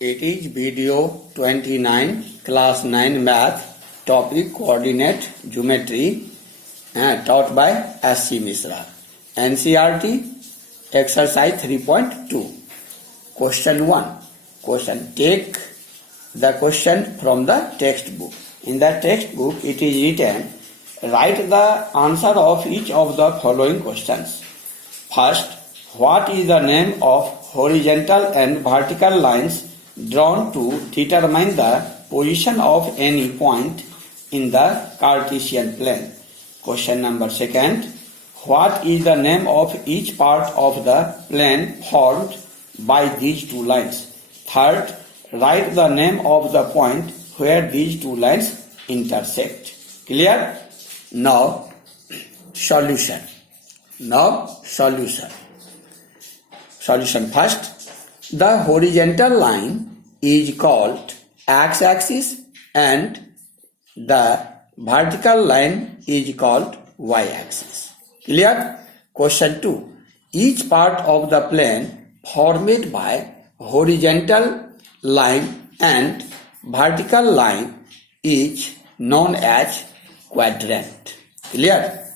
It is video 29, class 9 math, topic coordinate geometry, taught by S.C. Mishra. NCERT, exercise 3.2. Question 1. Take the question from the textbook. In the textbook, it is written, write the answer of each of the following questions. First, what is the name of horizontal and vertical lines drawn to determine the position of any point in the Cartesian plane? Question number 2. What is the name of each part of the plane formed by these two lines? Third, write the name of the point where these two lines intersect. Clear? Now, solution. Solution first. The horizontal line is called x-axis and the vertical line is called y-axis. Clear? Question 2. Each part of the plane formed by horizontal line and vertical line is known as quadrant. Clear?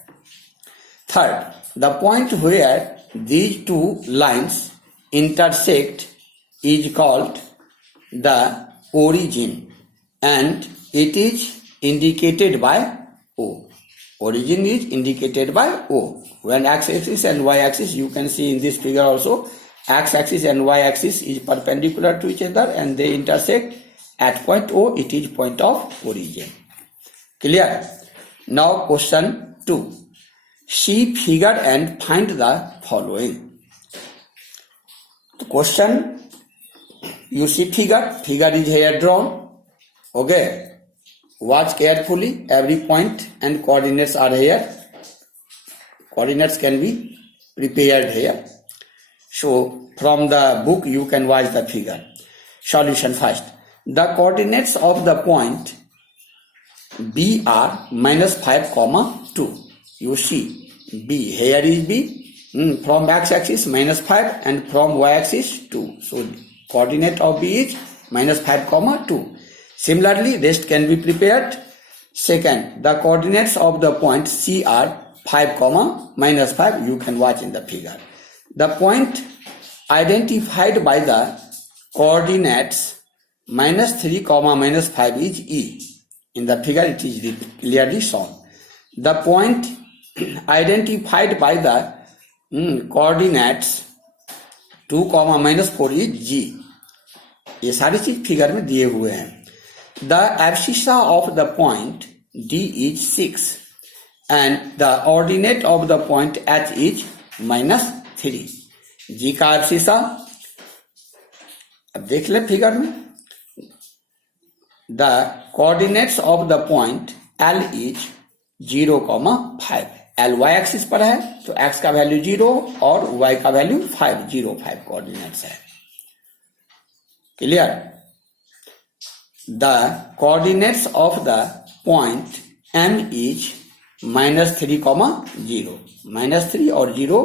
Third, the point where these two lines intersect is called the origin and it is indicated by O. Origin is indicated by O. When x-axis and y-axis, you can see in this figure also, x-axis and y-axis is perpendicular to each other and they intersect at point O. It is point of origin. Clear? Now question 2. See figure and find the following. The question, you see figure is here drawn. Okay. Watch carefully. Every point and coordinates are here. Coordinates can be prepared here. So from the book you can watch the figure. Solution first. The coordinates of the point B are -5, 2. You see B. Here is B. From x-axis -5 and from y-axis 2. So coordinate of B is -5, 2. Similarly, rest can be prepared. Second, the coordinates of the point C are 5, -5. You can watch in the figure. The point identified by the coordinates -3, -5 is E. In the figure, it is clearly shown. The point identified by the coordinates 2, -4 is G. ये सारी चीज figure में दिए हुए हैं. The abscissa of the point D is 6 and the ordinate of the point H is -3. G का abscissa अब देख ले फिगर में. The coordinates of the point L is 0, 5. L y axis पर है तो x का वैल्यू 0 और y का वैल्यू 5, 0, 5 कोऑर्डिनेट्स है. Clear? The coordinates of the point M is -3, 0. -3 और 0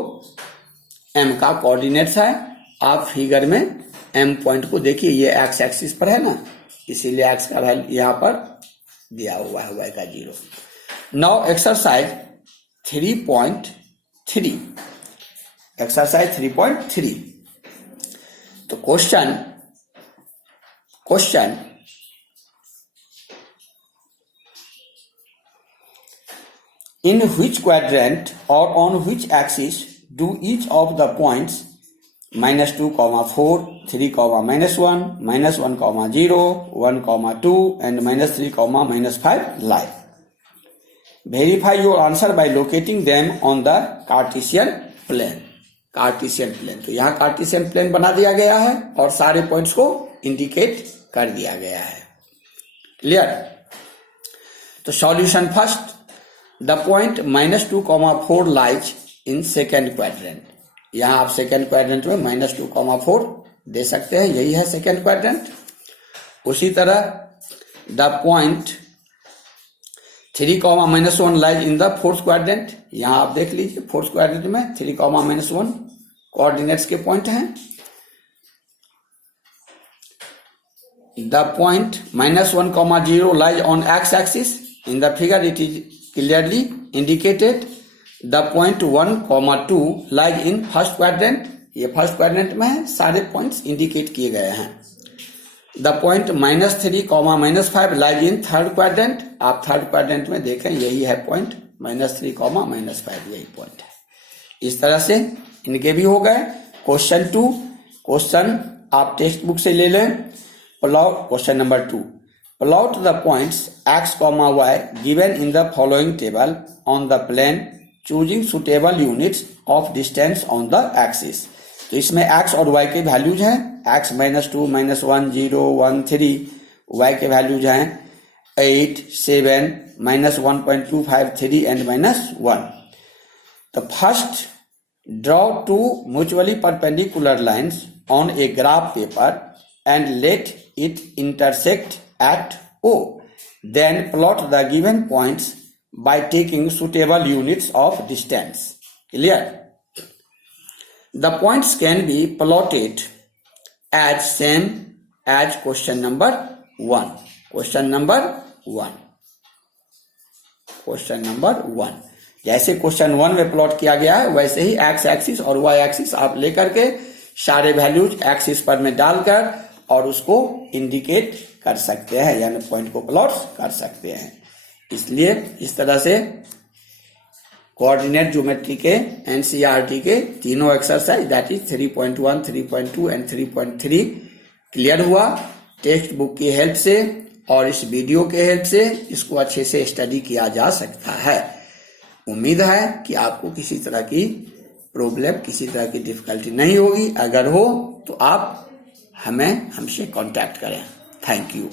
M का कोऑर्डिनेट्स है. आप फिगर में M पॉइंट को देखिए, ये x एक्सिस पर है ना, इसीलिए x का वैल्यू यहाँ पर दिया हुआ है, y का 0. Now exercise 3.3. एक्सरसाइज 3.3. तो question in which quadrant or on which axis do each of the points -2, 4, 3, -1, -1, 0, 1, 2 and -3, -5 lie? Verify your answer by locating them on the Cartesian plane. Cartesian plane. तो यहाँ Cartesian plane बना दिया गया है और सारे points को इंडिकेट कर दिया गया है. क्लियर? तो solution first. The point -2, 4 lies in second quadrant. यहां आप सेकेंड क्वाड्रेंट में -2, 4 दे सकते हैं. यही है सेकेंड क्वाड्रेंट. उसी तरह the point 3, -1 lies in the fourth quadrant. यहां आप देख लीजिए फोर्थ क्वाड्रेंट में 3, -1 कोऑर्डिनेट्स के पॉइंट हैं. the point -1, 0 lies on x-axis. In the figure it is clearly indicated. The point 1, 2 lies in first quadrant. ये फर्स्ट क्वाड्रेंट में है, सारे पॉइंट्स इंडिकेट किए गए हैं. The point -3, -5 lies in third quadrant. आप थर्ड क्वाड्रेंट में देखें, यही है पॉइंट -3, -5, यही पॉइंट है. इस तरह से इनके भी हो गए. क्वेश्चन 2, क्वेश्चन आप टेक्स्ट बुक से ले लें. Plot question number 2, plot the points x, y given in the following table on the plane choosing suitable units of distance on the axis. तो इसमें x और y के वैल्यूज हैं. x -2, -1, 0, 1, 3. y के values हैं 8, 7, -1.25, 3 and -1. तो first draw 2 mutually perpendicular lines on a graph paper and let it intersect at O. Then plot the given points by taking suitable units of distance. Clear? The points can be plotted as same as question number 1. Question number 1. Question number 1. जैसे question 1 में plot किया गया है वैसे ही x axis और Y axis आप लेकर के सारे वैल्यूज एक्सिस पर में डालकर और उसको इंडिकेट कर सकते हैं, यानी पॉइंट को प्लॉट कर सकते हैं. इसलिए इस तरह से कोऑर्डिनेट ज्योमेट्री के एनसीईआरटी के तीनों exercise that is 3.1, 3.2 and 3.3 clear हुआ. टेक्स्ट बुक की हेल्प से और इस वीडियो के हेल्प से इसको अच्छे से स्टडी किया जा सकता है. उम्मीद है कि आपको किसी तरह की प्रॉब्लम, किसी तरह की डिफिकल्टी नहीं होगी. अगर हो तो आप हमसे कांटेक्ट करें. Thank you.